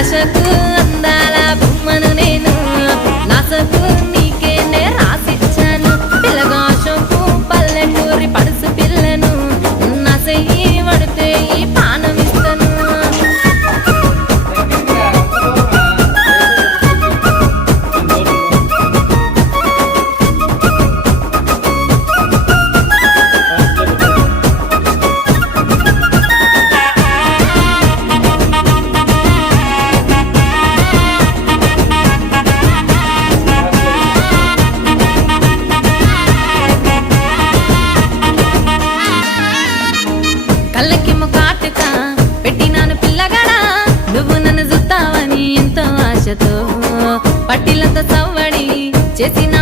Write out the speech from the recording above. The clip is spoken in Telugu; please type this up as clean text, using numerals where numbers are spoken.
ఆశకు అందాల బొమ్మను నేను నాసకు నీకేనే రాసిచ్చాను పిల్లగాశకు పల్లెటూరి పడుసు పిల్లను నసయి పడితే ఈ పానమిస్తాను కళ్ళకిమ్మ కాటుక పెట్టినాను పిల్లగాడా నువ్వు నన్ను చూస్తావని ఎంతో ఆశతో పట్టిలంత సవ్వడి చేసిన